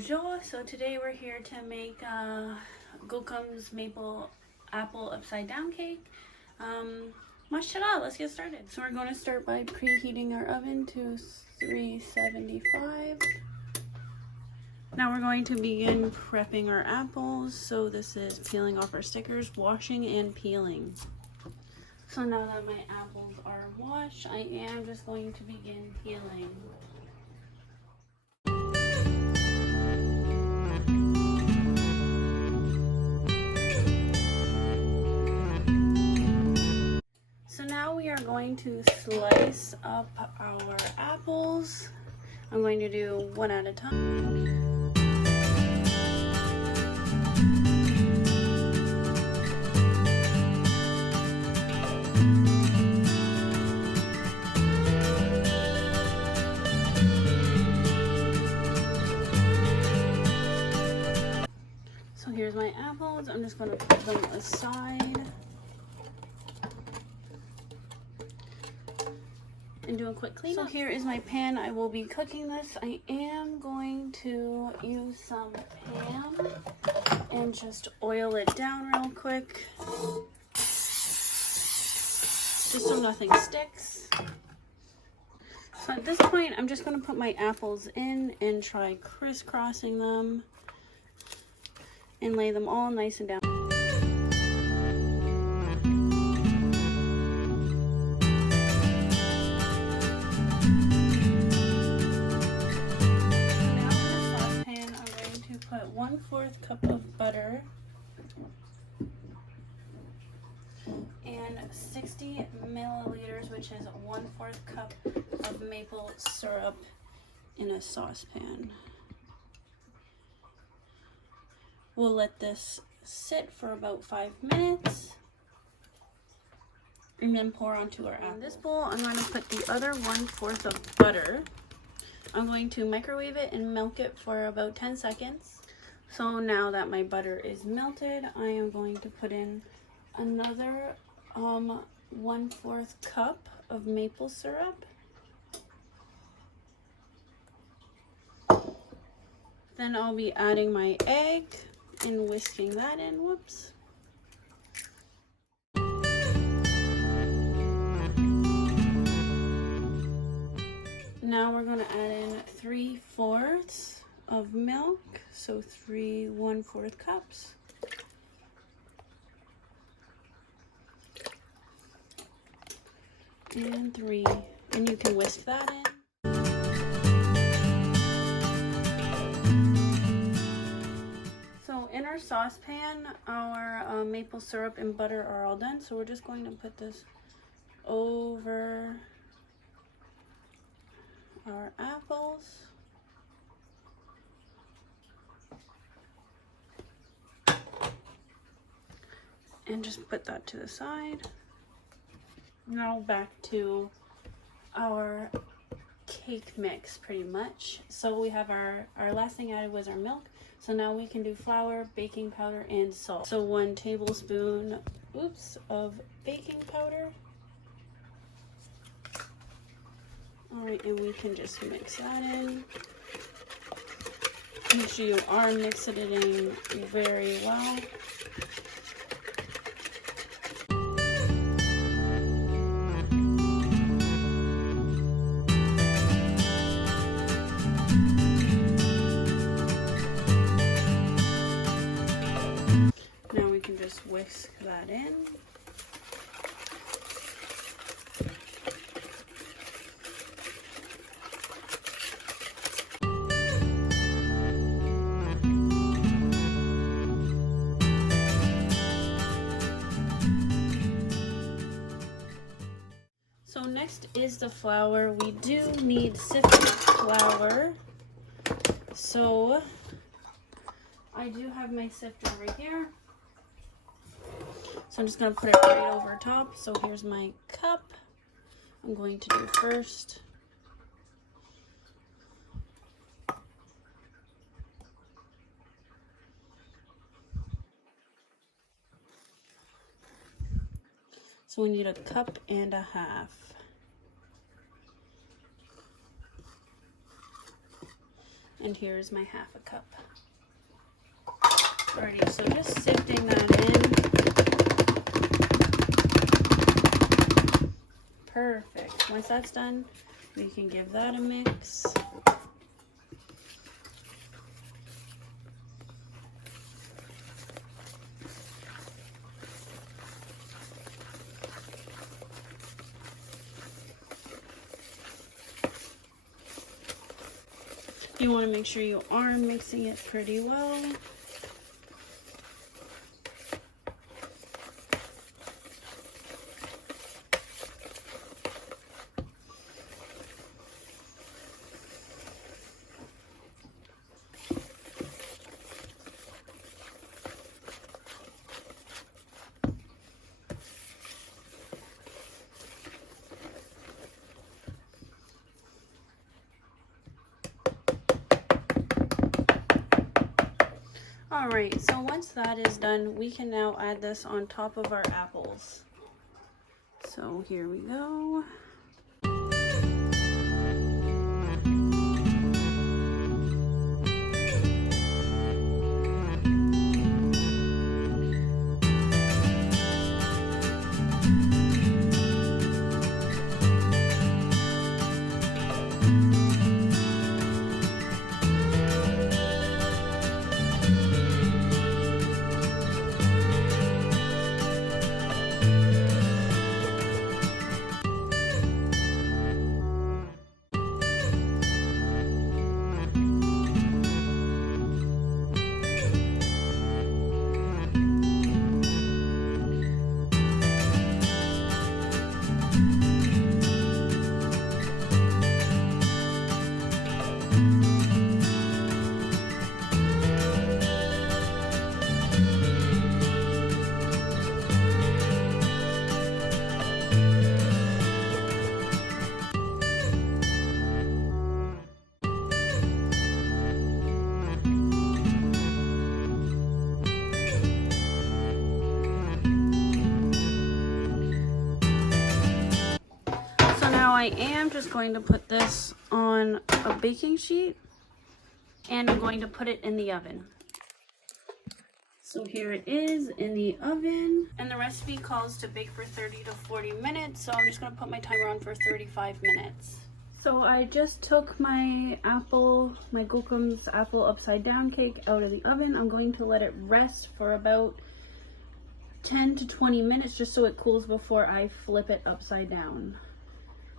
Bonjour. So today we're here to make Gookom's maple apple upside down cake. Mashallah, let's get started. So we're going to start by preheating our oven to 375. Now we're going to begin prepping our apples. So this is peeling off our stickers, washing and peeling. So now that my apples are washed, I am just going to begin peeling. So now we are going to slice up our apples. I'm going to do one at a time. So here's my apples. I'm just going to put them aside and do a quick cleanup. So here is my pan. I will be cooking this. I am going to use some Pam and just oil it down real quick, just so nothing sticks. So at this point, I'm just going to put my apples in and try crisscrossing them and lay them all nice and down. Put 1/4 cup of butter and 60 milliliters, which is 1/4 cup of maple syrup in a saucepan. We'll let this sit for about 5 minutes and then pour onto our apple. In this bowl, I'm going to put the other 1/4 of butter. I'm going to microwave it and milk it for about 10 seconds. So now that my butter is melted, I am going to put in another 1/4 cup of maple syrup. Then I'll be adding my egg and whisking that in. Whoops. Now we're going to add in 3/4 of milk, so 3 1/4 cups. And 3, and you can whisk that in. So in our saucepan, our maple syrup and butter are all done, so we're just going to put this over our apples. And just put that to the side. Now back to our cake mix pretty much. So we have our last thing added was our milk. So now we can do flour, baking powder, and salt. So 1 tablespoon, of baking powder. All right, and we can just mix that in. Make sure you are mixing it in very well. Now we can just whisk that in. So next is the flour. We do need sifted flour. So I do have my sifter right here. So I'm just going to put it right over top. So here's my cup. I'm going to do first. So we need 1.5 cups. And here's my half a cup. Alrighty, so just sifting that in. Perfect. Once that's done, we can give that a mix. You want to make sure you are mixing it pretty well. Alright, so once that is done, we can now add this on top of our apples. So here we go. I am just going to put this on a baking sheet and I'm going to put it in the oven. So here it is in the oven, and the recipe calls to bake for 30 to 40 minutes, so I'm just going to put my timer on for 35 minutes. So I just took my Gookom's apple upside down cake out of the oven. I'm going to let it rest for about 10 to 20 minutes just so it cools before I flip it upside down.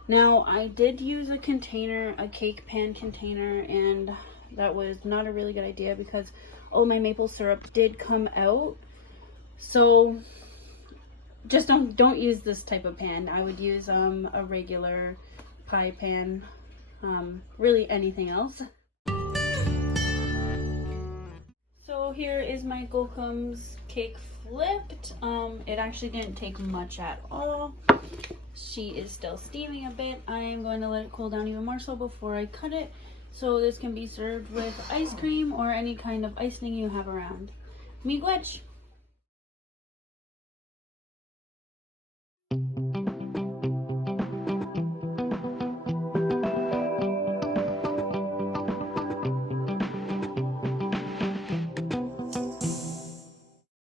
Now, I did use a container, a cake pan container, and that was not a really good idea because all my maple syrup did come out. So just don't use this type of pan. I would use a regular pie pan, really anything else. So here is my Gookom's cake flipped. It actually didn't take much at all. She is still steaming a bit. I am going to let it cool down even more so before I cut it. So this can be served with ice cream or any kind of icing you have around. Miigwech!